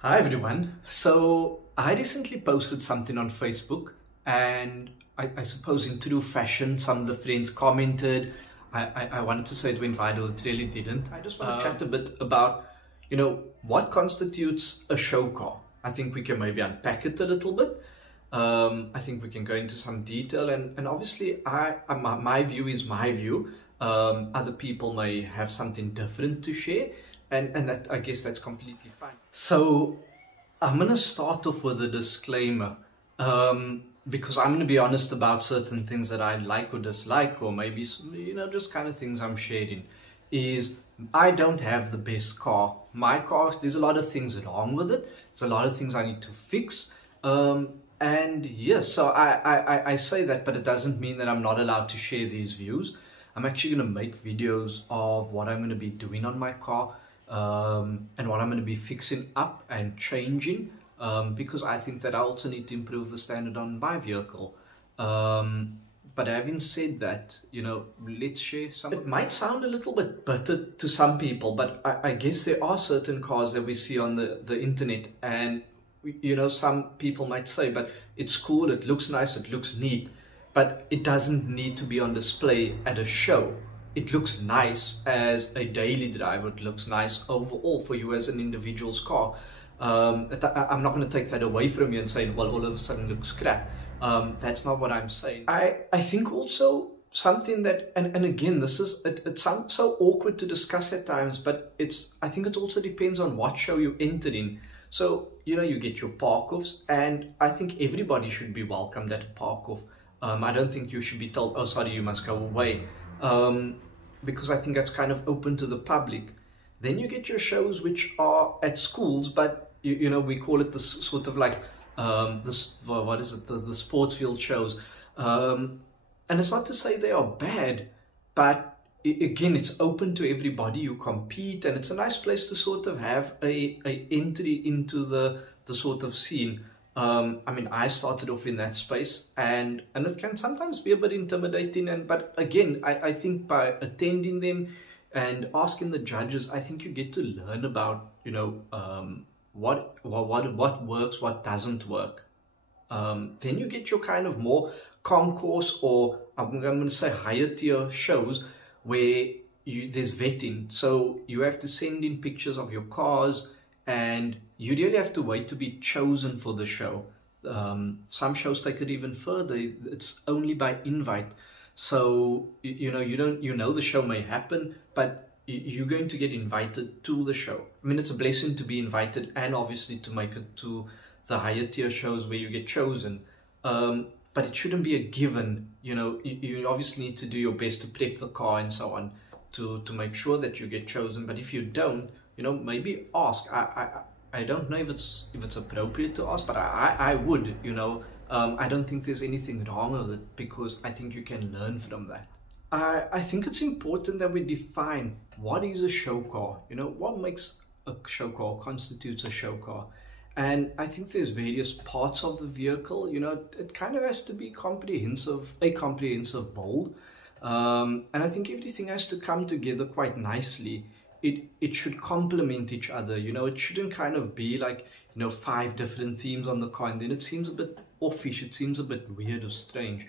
Hi everyone. So I recently posted something on Facebook, and I suppose in true fashion, some of the friends commented. I wanted to say it went viral, it really didn't. I just want to chat a bit about, what constitutes a show car. I think we can maybe unpack it a little bit. I think we can go into some detail, and obviously my view is my view. Other people may have something different to share, and that, I guess, that's completely fine. So I'm going to start off with a disclaimer, because I'm going to be honest about certain things that I like or dislike, or maybe just kind of things I'm sharing. Is I don't have the best car. My car, there's a lot of things wrong with it. There's a lot of things I need to fix. And yes, so I say that, but it doesn't mean that I'm not allowed to share these views. I'm actually going to make videos of what I'm going to be doing on my car, and what I'm going to be fixing up and changing, because I think that I also need to improve the standard on my vehicle. But having said that, let's share some. It might sound a little bit bitter to some people, but I guess there are certain cars that we see on the internet, and some people might say, but it's cool, it looks nice, it looks neat, but it doesn't need to be on display at a show. It looks nice as a daily driver. It looks nice overall for you as an individual's car. I'm not going to take that away from you and say, well, all of a sudden it looks crap. That's not what I'm saying. I think also something that, and again, it sounds so awkward to discuss at times, but I think it also depends on what show you enter in. So, you get your park-offs, and I think everybody should be welcomed at a park-off. I don't think you should be told, oh, sorry, you must go away. Because I think that's kind of open to the public. Then you get your shows which are at schools, but we call it the sort of like what is it? The sports field shows, and it's not to say they are bad, but again, it's open to everybody. You compete, and it's a nice place to sort of have a entry into the sort of scene. I started off in that space, and it can sometimes be a bit intimidating. But again, I think by attending them and asking the judges, I think you get to learn about what works, what doesn't work. Then you get your kind of more concourse, or I'm going to say higher tier shows, where there's vetting. So you have to send in pictures of your cars, and you really have to wait to be chosen for the show. Some shows take it even further. It's only by invite. So, the show may happen, but you're going to get invited to the show. It's a blessing to be invited, and obviously to make it to the higher tier shows where you get chosen. But it shouldn't be a given. You obviously need to do your best to prep the car and so on to make sure that you get chosen. But if you don't, maybe ask. I don't know if it's appropriate to ask, but I would, I don't think there's anything wrong with it, because I think you can learn from that. I think it's important that we define what is a show car, what makes a show car, constitutes a show car. And I think there's various parts of the vehicle, it kind of has to be a comprehensive build. And I think everything has to come together quite nicely. It should complement each other, it shouldn't kind of be like, 5 different themes on the car, and then it seems a bit offish, it seems a bit weird or strange.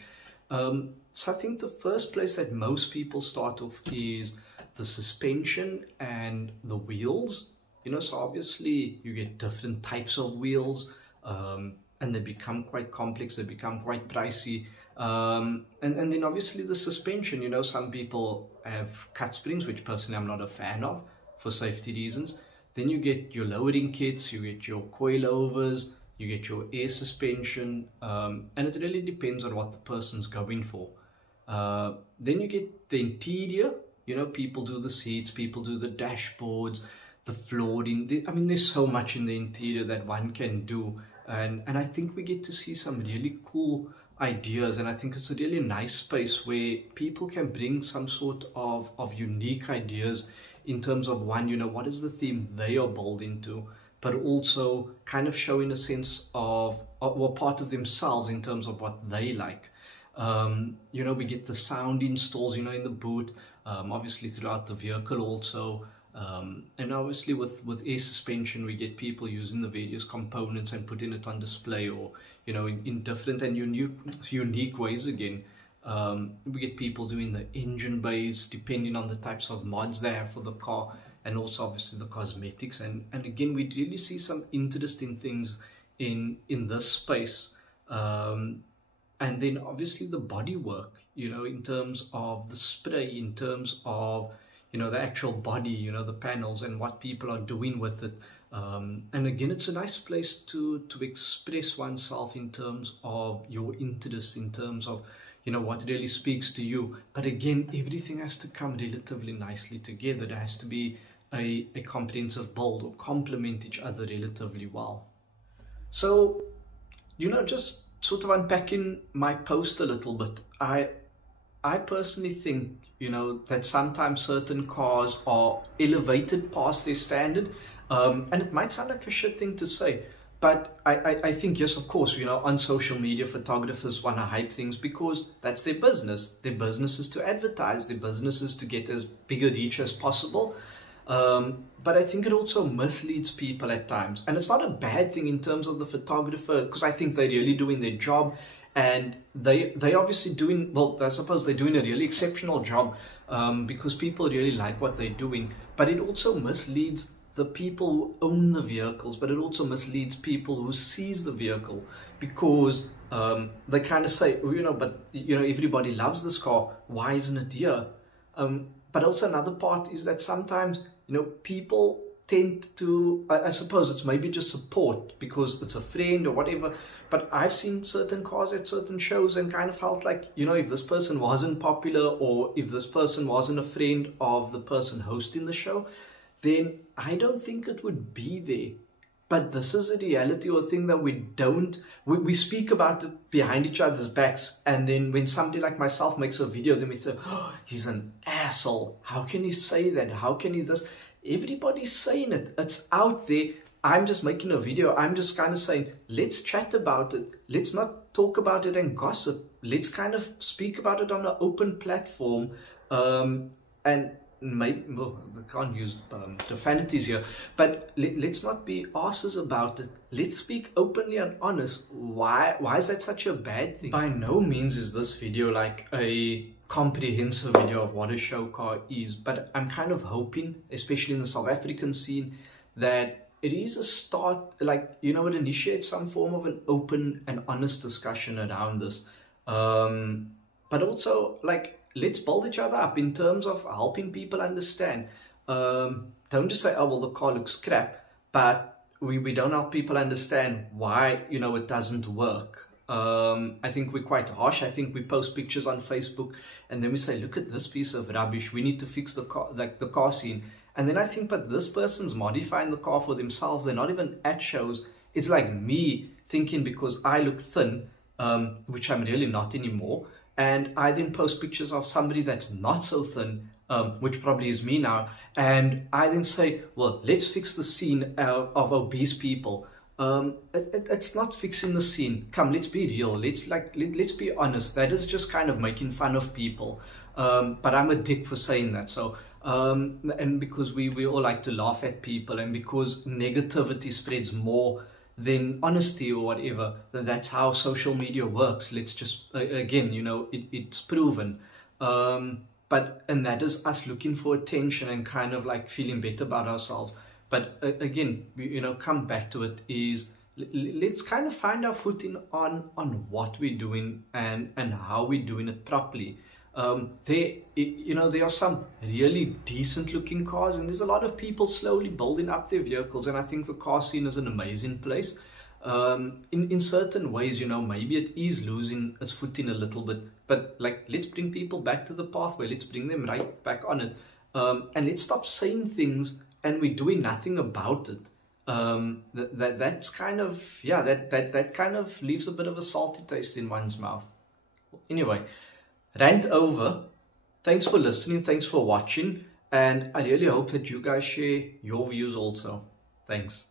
So I think the first place that most people start off is the suspension and the wheels. So obviously you get different types of wheels, and they become quite complex, they become quite pricey. And then obviously the suspension, some people have cut springs, which personally I'm not a fan of for safety reasons. Then you get your lowering kits, you get your coilovers, you get your air suspension, and it really depends on what the person's going for. Then you get the interior, people do the seats, people do the dashboards, the flooring. There's so much in the interior that one can do, and I think we get to see some really cool ideas, and I think it's a really nice space where people can bring some sort of unique ideas in terms of one, what is the theme they are bold into, but also kind of showing a sense of, or part of themselves in terms of what they like. We get the sound installs, in the boot, obviously throughout the vehicle also. And obviously with air suspension, we get people using the various components and putting it on display, or, you know, in different and unique ways again. We get people doing the engine bays, depending on the types of mods they have for the car, and also obviously the cosmetics. And again, we really see some interesting things in this space. And then obviously the bodywork, you know, in terms of the spray, in terms of, you know, the actual body, you know, the panels and what people are doing with it. And again, it's a nice place to express oneself in terms of your interests, in terms of, you know, what really speaks to you. But again, everything has to come relatively nicely together. There has to be a comprehensive build, or complement each other relatively well. So, you know, just sort of unpacking my post a little bit, I personally think, you know, that sometimes certain cars are elevated past their standard, and it might sound like a shit thing to say, but I think, yes, of course, you know, on social media, photographers want to hype things because that's their business. Their business is to advertise, their business is to get as big a reach as possible. But I think it also misleads people at times, and it's not a bad thing in terms of the photographer, because I think they're really doing their job, and they obviously doing, well, I suppose they're doing a really exceptional job, because people really like what they're doing. But it also misleads the people who own the vehicles, but it also misleads people who sees the vehicle, because they kind of say, well, you know, but, you know, everybody loves this car, why isn't it here? But also another part is that sometimes, you know, people tend to, I suppose it's maybe just support because it's a friend or whatever, but I've seen certain cars at certain shows and kind of felt like, you know, if this person wasn't popular, or if this person wasn't a friend of the person hosting the show, then I don't think it would be there. But this is a reality, or a thing that we speak about it behind each other's backs, and then when somebody like myself makes a video, then we think, oh, he's an asshole, how can he say that, how can he this? Everybody's saying it, it's out there. I'm just making a video, I'm just kind of saying, let's chat about it, let's not talk about it and gossip, let's kind of speak about it on an open platform, and maybe, well, I can't use profanities here, but let's not be asses about it. Let's speak openly and honest. Why is that such a bad thing? By no means is this video like a comprehensive video of what a show car is, but I'm kind of hoping, especially in the South African scene, that it is a start, like, you know, it initiates some form of an open and honest discussion around this, but also, like, let's build each other up in terms of helping people understand. Don't just say, oh, well, the car looks crap, but we don't help people understand why, you know, it doesn't work. I think we're quite harsh. I think we post pictures on Facebook and then we say, look at this piece of rubbish, we need to fix the car, like the car scene. And then I think, but this person's modifying the car for themselves, they're not even at shows. It's like me thinking because I look thin, which I'm really not anymore, and I then post pictures of somebody that's not so thin, which probably is me now, and I then say, well, let's fix the scene of obese people. It's not fixing the scene. Come, let's be real. Let's be honest. That is just kind of making fun of people. But I'm a dick for saying that. So, and because we all like to laugh at people, and because negativity spreads more than honesty or whatever, that's how social media works. Let's just, again, you know, it's proven. And that is us looking for attention and kind of like feeling better about ourselves. But again, you know, come back to it is, let's kind of find our footing on what we're doing and how we're doing it properly. There are some really decent looking cars, and there's a lot of people slowly building up their vehicles, and I think the car scene is an amazing place. In certain ways, you know, maybe it is losing its footing a little bit, but like, let's bring people back to the pathway, let's bring them right back on it, and let's stop saying things and we're doing nothing about it. That's kind of, yeah, that kind of leaves a bit of a salty taste in one's mouth. Anyway, rant over. Thanks for listening, thanks for watching, and I really hope that you guys share your views also. Thanks.